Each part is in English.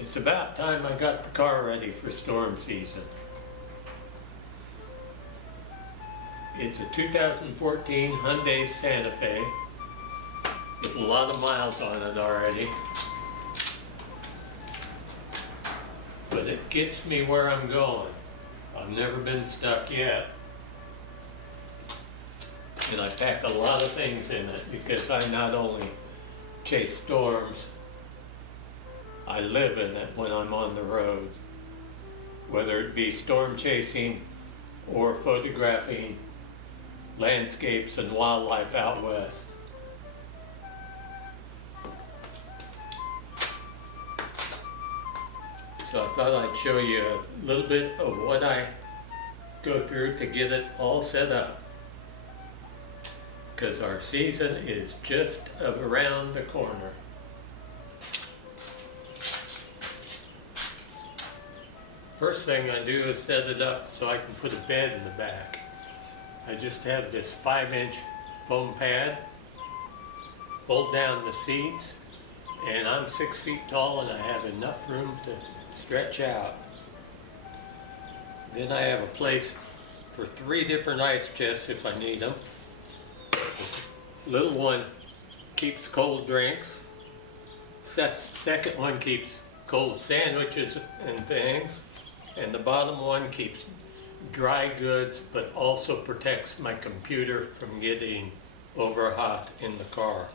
It's about time I got the car ready for storm season. It's a 2014 Hyundai Santa Fe with a lot of miles on it already. But it gets me where I'm going. I've never been stuck yet. And I pack a lot of things in it because I not only chase storms, I live in it when I'm on the road. Whether it be storm chasing or photographing landscapes and wildlife out west. So I thought I'd show you a little bit of what I go through to get it all set up. Because our season is just around the corner. First thing I do is set it up so I can put a bed in the back. I just have this 5-inch foam pad, fold down the seats, and I'm 6 feet tall and I have enough room to stretch out. Then I have a place for 3 different ice chests if I need them. The little one keeps cold drinks. Second one keeps cold sandwiches and things. And the bottom one keeps dry goods, but also protects my computer from getting over hot in the car.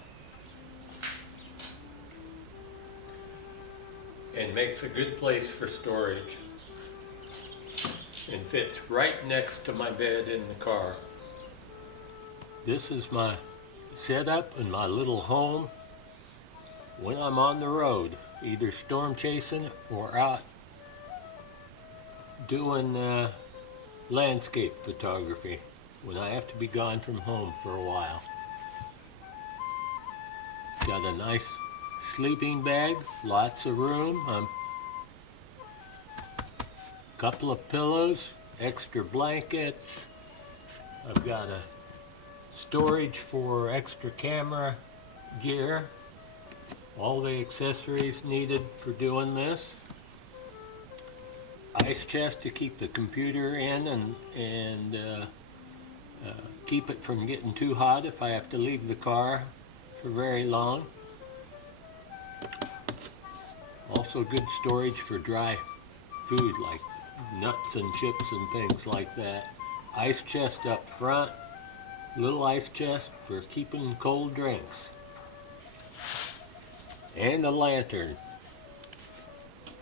And makes a good place for storage. And fits right next to my bed in the car. This is my setup in my little home when I'm on the road, either storm chasing or out doing landscape photography when I have to be gone from home for a while. Got a nice sleeping bag, lots of room, couple of pillows, extra blankets. I've got a storage for extra camera gear, all the accessories needed for doing this. Ice chest to keep the computer in and keep it from getting too hot if I have to leave the car for very long. Also good storage for dry food like nuts and chips and things like that. Ice chest up front, little ice chest for keeping cold drinks. And a lantern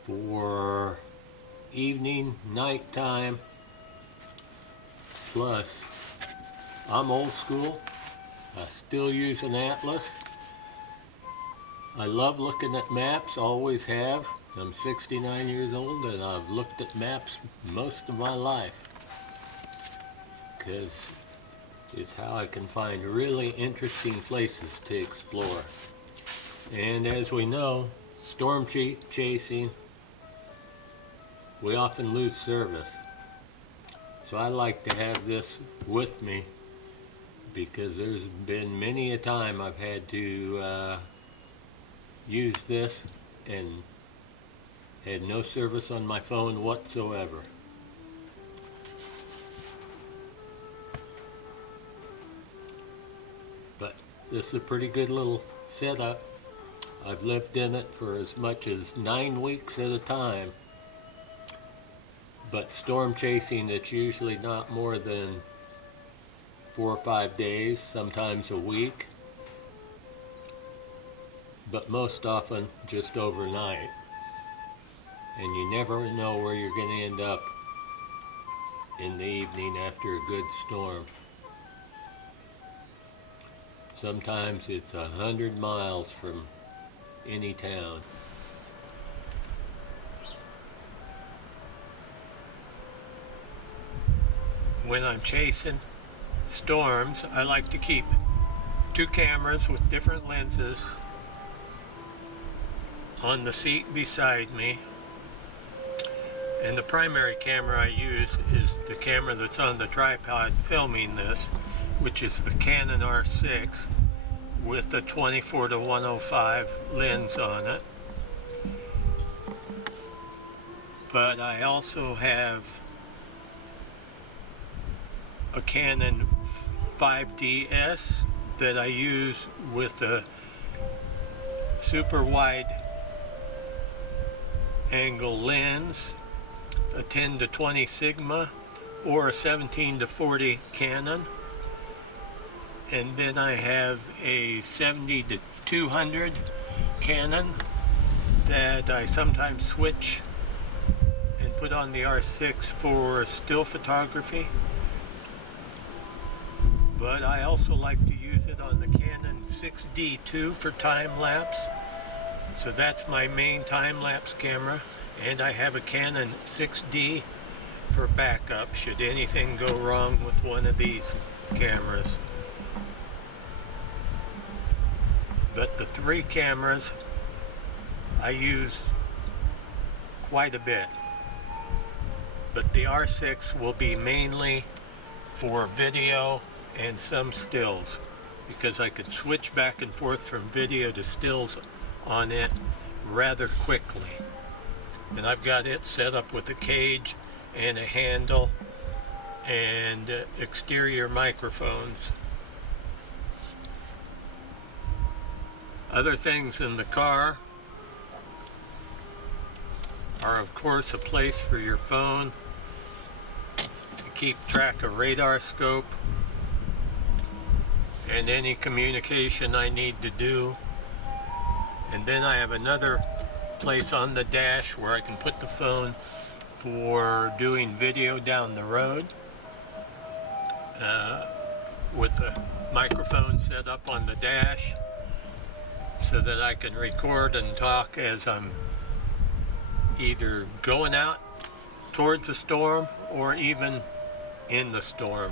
for evening, nighttime. Plus, I'm old school. I still use an atlas. I love looking at maps, always have. I'm 69 years old and I've looked at maps most of my life. Because it's how I can find really interesting places to explore. And as we know, storm chasing, we often lose service. So I like to have this with me because there's been many a time I've had to use this and had no service on my phone whatsoever. But this is a pretty good little setup. I've lived in it for as much as 9 weeks at a time. But storm chasing, it's usually not more than 4 or 5 days, sometimes a week. But most often just overnight. And you never know where you're going to end up in the evening after a good storm. Sometimes it's 100 miles from any town. When I'm chasing storms, I like to keep 2 cameras with different lenses on the seat beside me. And the primary camera I use is the camera that's on the tripod filming this, which is the Canon R6 with a 24-105 lens on it. but I also have a Canon 5DS that I use with a super wide angle lens, a 10 to 20 Sigma or a 17 to 40 Canon. And then I have a 70 to 200 Canon that I sometimes switch and put on the R6 for still photography. But I also like to use it on the Canon 6D2 for time-lapse. So that's my main time-lapse camera. And I have a Canon 6D for backup should anything go wrong with one of these cameras. But the three cameras I use quite a bit. But the R6 will be mainly for video and some stills, because I could switch back and forth from video to stills on it rather quickly. And I've got it set up with a cage and a handle and exterior microphones. Other things in the car are, of course, a place for your phone to keep track of radar scope and any communication I need to do. And then I have another place on the dash where I can put the phone for doing video down the road with a microphone set up on the dash so that I can record and talk as I'm either going out towards the storm or even in the storm.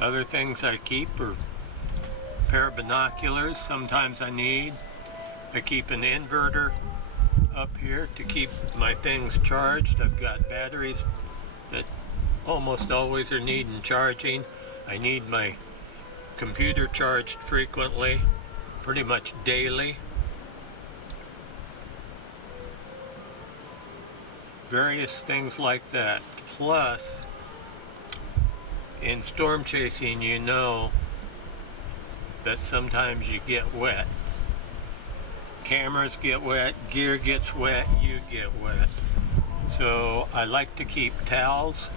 Other things I keep are a pair of binoculars, sometimes I need. I keep an inverter up here to keep my things charged. I've got batteries that almost always are needing charging. I need my computer charged frequently, pretty much daily. Various things like that. Plus, in storm chasing, you know that sometimes you get wet. Cameras get wet, gear gets wet, you get wet. So I like to keep towels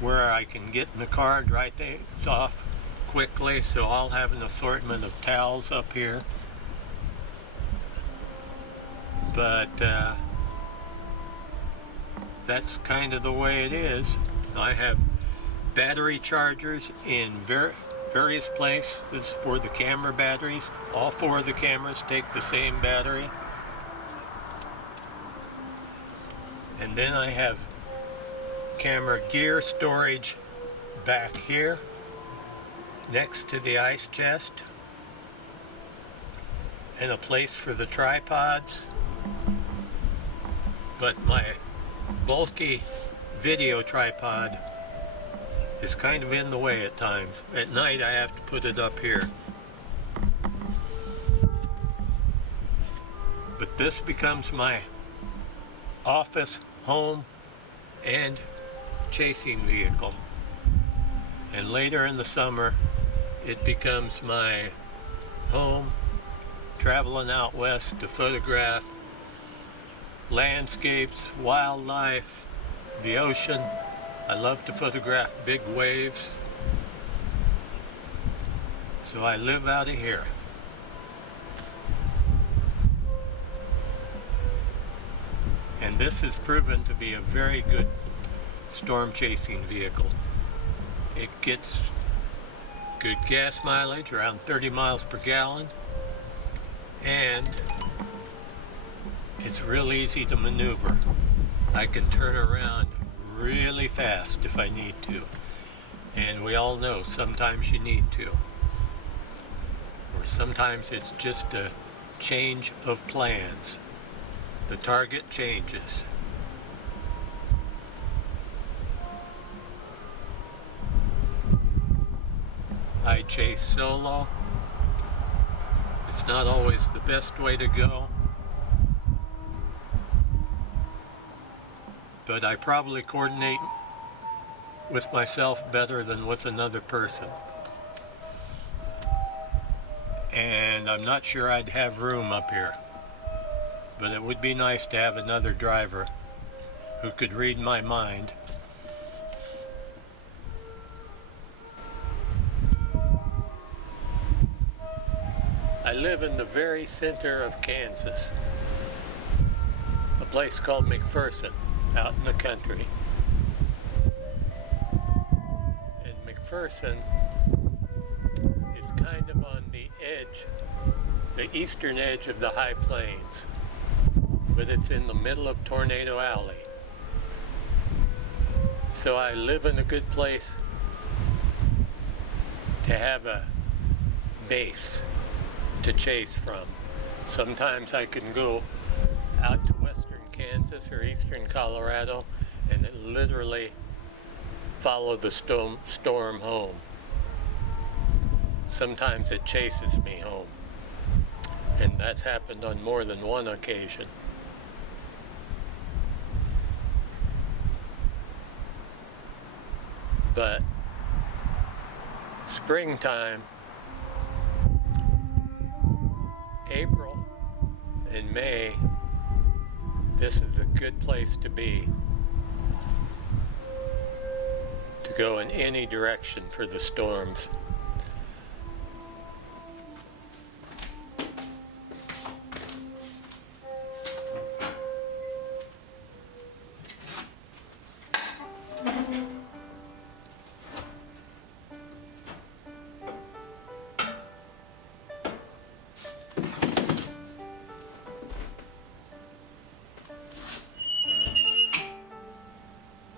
where I can get in the car and dry things off quickly. So I'll have an assortment of towels up here. But that's kind of the way it is. I have battery chargers in various places for the camera batteries. All four of the cameras take the same battery. And then I have camera gear storage back here next to the ice chest, and a place for the tripods. But my bulky video tripod is kind of in the way at times. At night I have to put it up here. But this becomes my office, home, and chasing vehicle. And later in the summer it becomes my home, traveling out west to photograph landscapes, wildlife, the ocean. I love to photograph big waves, so I live out of here. And this has proven to be a very good storm chasing vehicle. It gets good gas mileage, around 30 miles per gallon, and it's real easy to maneuver. I can turn around really fast if I need to. And we all know sometimes you need to. Or sometimes it's just a change of plans. The target changes. I chase solo. It's not always the best way to go, but I probably coordinate with myself better than with another person. And I'm not sure I'd have room up here, but it would be nice to have another driver who could read my mind. I live in the very center of Kansas, a place called McPherson, out in the country. And McPherson is kind of on the edge, the eastern edge of the High Plains, but it's in the middle of Tornado Alley. So I live in a good place to have a base to chase from. Sometimes I can go out to western Kansas or eastern Colorado and literally follow the storm home. Sometimes it chases me home, and that's happened on more than one occasion. But springtime, April and May, this is a good place to be, to go in any direction for the storms.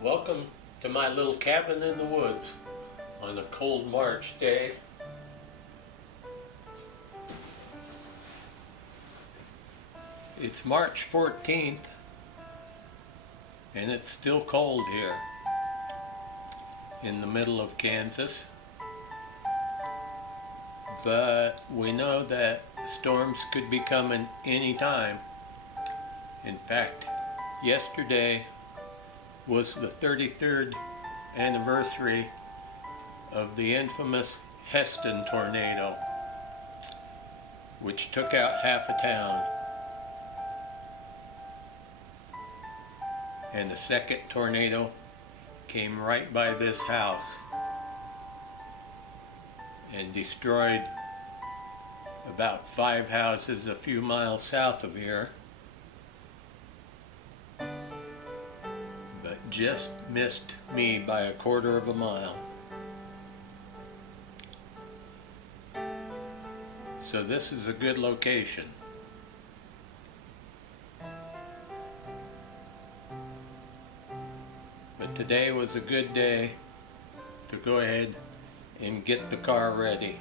Welcome to my little cabin in the woods on a cold March day. It's March 14th and it's still cold here in the middle of Kansas. But we know that storms could be coming any time. In fact, yesterday was the 33rd anniversary of the infamous Heston tornado, which took out half a town. And the second tornado came right by this house and destroyed about 5 houses a few miles south of here. Just missed me by a quarter of a mile. So this is a good location. But today was a good day to go ahead and get the car ready.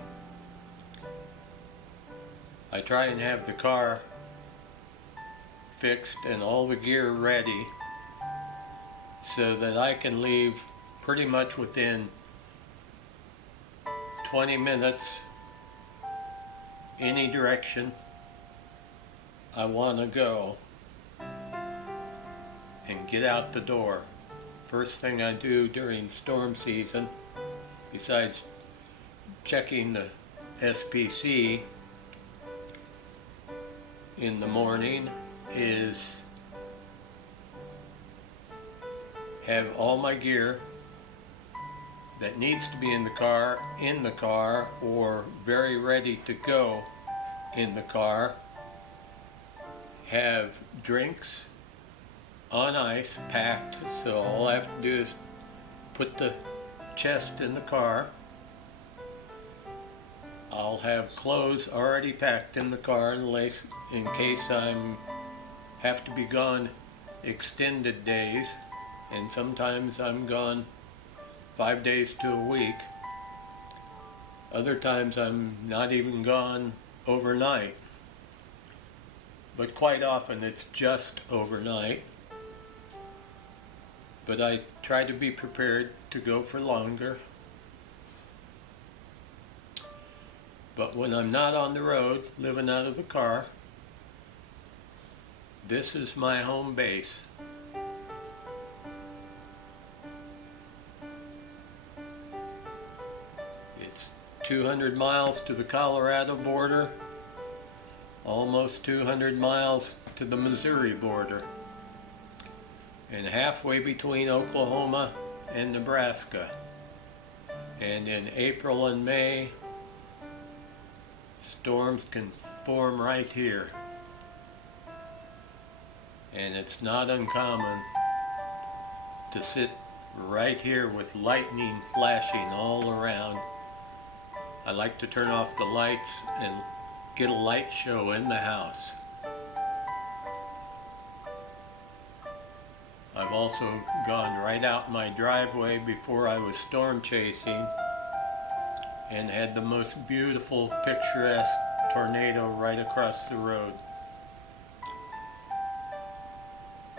I try and have the car fixed and all the gear ready so that I can leave pretty much within 20 minutes any direction I want to go and get out the door. First thing I do during storm season, besides checking the SPC in the morning, is have all my gear that needs to be in the car or very ready to go in the car. Have drinks on ice packed, so all I have to do is put the chest in the car. I'll have clothes already packed in the car in case I have to be gone extended days. And sometimes I'm gone 5 days to a week. Other times I'm not even gone overnight. But quite often it's just overnight. But I try to be prepared to go for longer. But when I'm not on the road, living out of the car, this is my home base. It's 200 miles to the Colorado border, almost 200 miles to the Missouri border, and halfway between Oklahoma and Nebraska. And in April and May, storms can form right here. And it's not uncommon to sit right here with lightning flashing all around. I like to turn off the lights and get a light show in the house. I've also gone right out my driveway before I was storm chasing and had the most beautiful, picturesque tornado right across the road,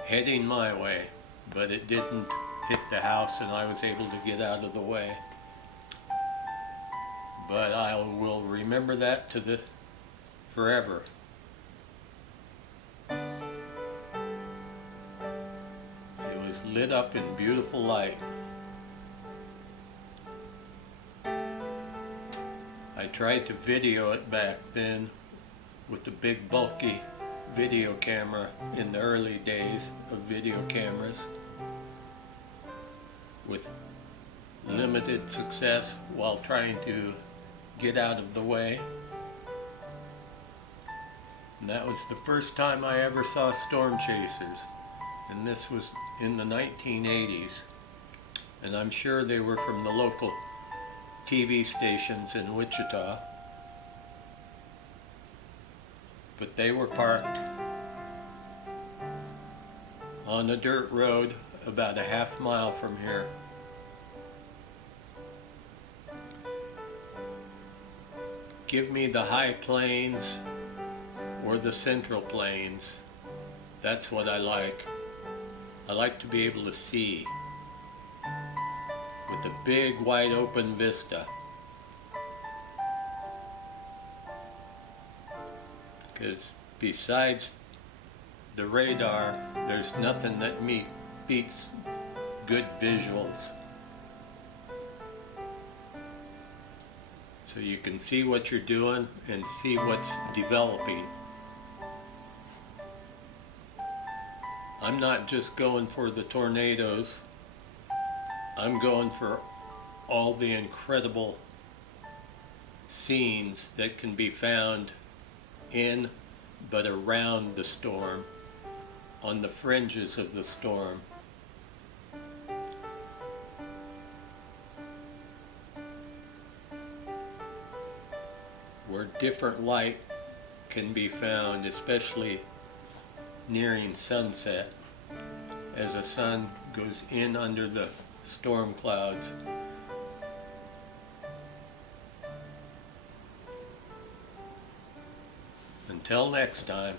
heading my way, but it didn't hit the house and I was able to get out of the way. But I will remember that forever. It was lit up in beautiful light. I tried to video it back then with the big bulky video camera in the early days of video cameras, with limited success while trying to get out of the way. And that was the first time I ever saw storm chasers, and this was in the 1980s, and I'm sure they were from the local TV stations in Wichita, but they were parked on a dirt road about a half mile from here. Give me the high plains or the central plains. That's what I like. I like to be able to see with a big wide open vista. Because besides the radar, there's nothing that beats good visuals. So you can see what you're doing and see what's developing. I'm not just going for the tornadoes. I'm going for all the incredible scenes that can be found in but around the storm, on the fringes of the storm. Where different light can be found, especially nearing sunset, as the sun goes in under the storm clouds. Until next time.